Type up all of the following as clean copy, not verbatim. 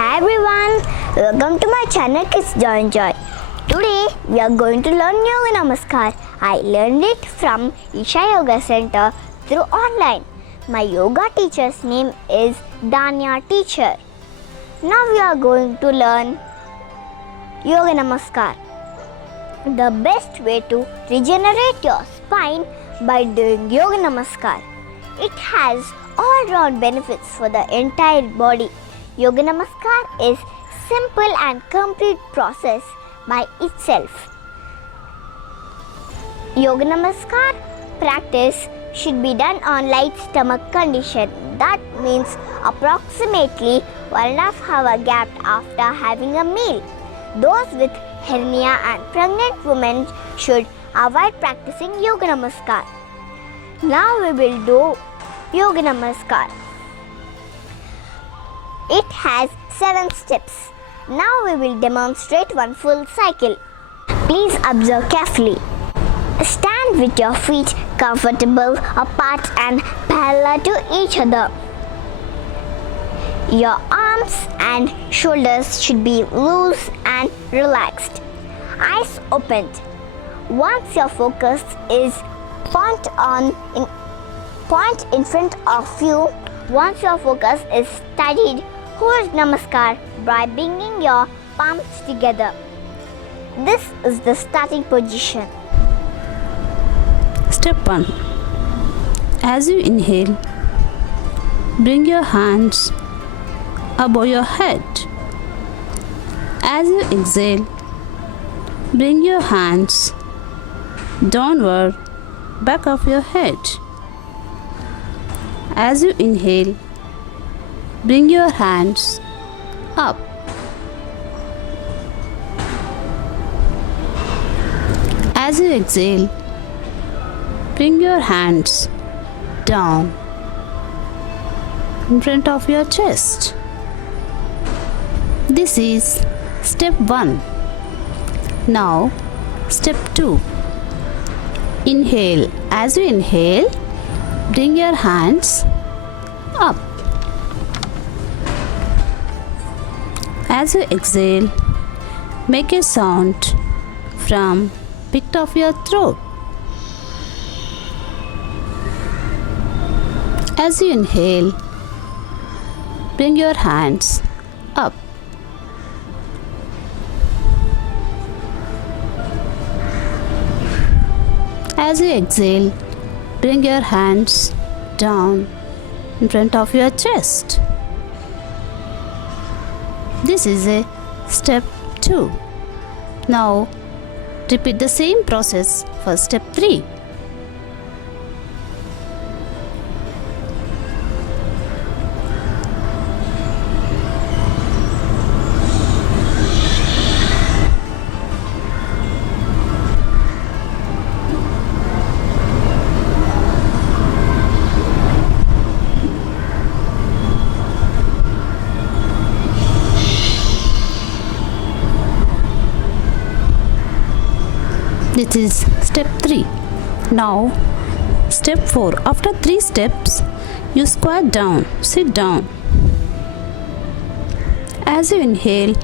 Hi everyone, welcome to my channel Kids Join Joy. Today we are going to learn Yoga Namaskar. I learned it from ISHA Yoga Center through online. My yoga teacher's name is Danya Teacher. Now we are going to learn Yoga Namaskar. The best way to regenerate your spine by doing Yoga Namaskar. It has all-round benefits for the entire body. Yoga Namaskar is simple and complete process by itself. Yoga Namaskar practice should be done on light stomach condition. That means approximately 1.5 hour gap after having a meal. Those with hernia and pregnant women should avoid practicing Yoga Namaskar. Now we will do Yoga Namaskar. It has 7 steps. Now we will demonstrate one full cycle. Please observe carefully. Stand with your feet comfortable apart and parallel to each other. Your arms and shoulders should be loose and relaxed. Eyes opened. Once your focus is point in front of you, once your focus is steadied, hold Namaskar by bringing your palms together. This is the starting position. Step 1. As you inhale, bring your hands above your head. As you exhale, bring your hands downward back of your head. As you inhale, bring your hands up. As you exhale, bring your hands down in front of your chest. This is step 1. Now, step 2. Inhale. As you inhale, bring your hands up. As you exhale, make a sound from pit of your throat. As you inhale, bring your hands up. As you exhale, bring your hands down in front of your chest. This is a step 2. Now, repeat the same process for step 3. This is step 3. Now, step 4. After 3 steps, you squat down, sit down. As you inhale,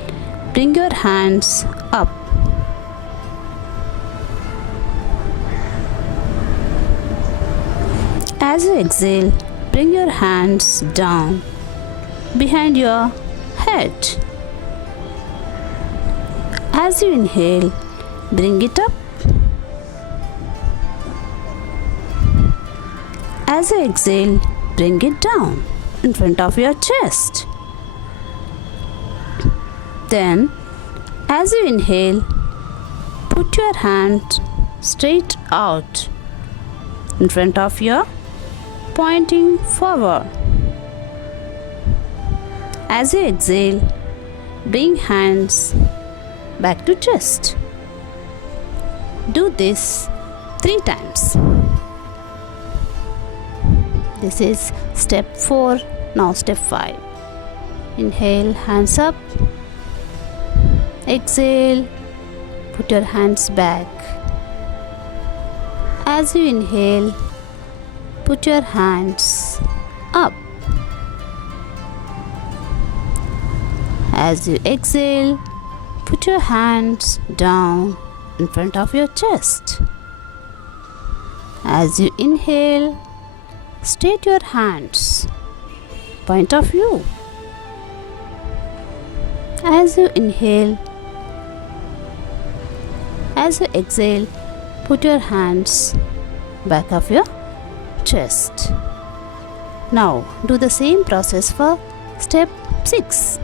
bring your hands up. As you exhale, bring your hands down behind your head. As you inhale, bring it up. As you exhale, bring it down in front of your chest. Then, as you inhale, put your hand straight out in front of your pointing forward. As you exhale, bring hands back to chest. Do this 3 times. This is step 4. Now step 5. Inhale, hands up. Exhale, put your hands back. As you inhale, put your hands up. As you exhale, put your hands down in front of your chest. As you inhale, straight your hands, point of view. As you inhale, as you exhale, put your hands back of your chest. Now do the same process for step 6.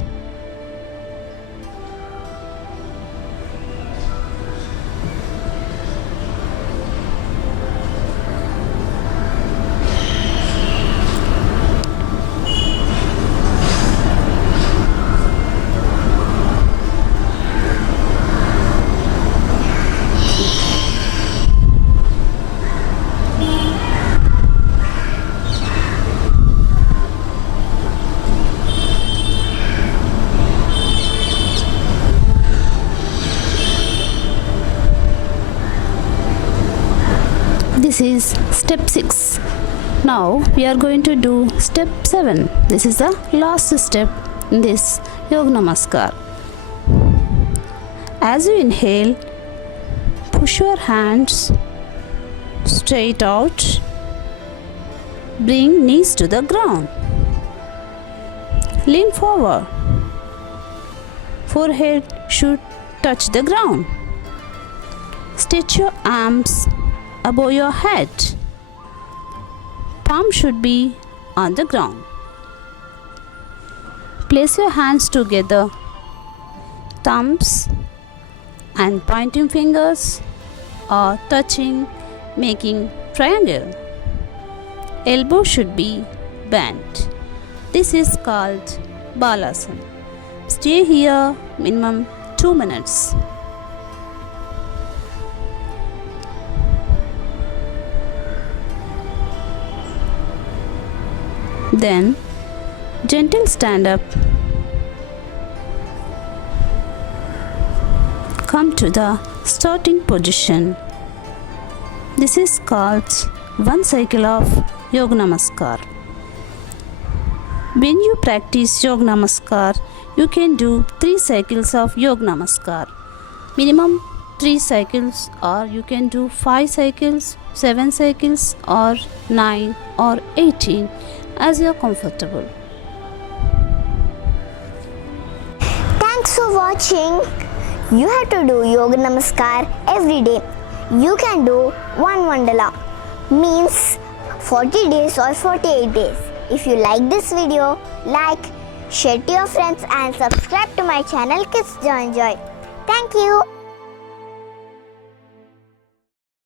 This is step 6. Now we are going to do step 7. This is the last step in this Yoga Namaskar. As you inhale, push your hands straight out. Bring knees to the ground. Lean forward. Forehead should touch the ground. Stretch your arms above your head. Palm should be on the ground. Place your hands together. Thumbs and pointing fingers are touching, making triangle. Elbow should be bent. This is called Balasana. Stay here minimum 2 minutes. Then gentle stand up. Come to the starting position. This is called one cycle of Yoga Namaskar. When you practice Yoga Namaskar, you can do 3 cycles of Yoga Namaskar. Minimum 3 cycles, or you can do 5 cycles, 7 cycles, or 9 or 18 as you are comfortable. Thanks for watching. You have to do Yoga Namaskar every day. You can do one mandala, means 40 days or 48 days. If you like this video, like, share to your friends and subscribe to my channel Kids Join Joy. Thank you.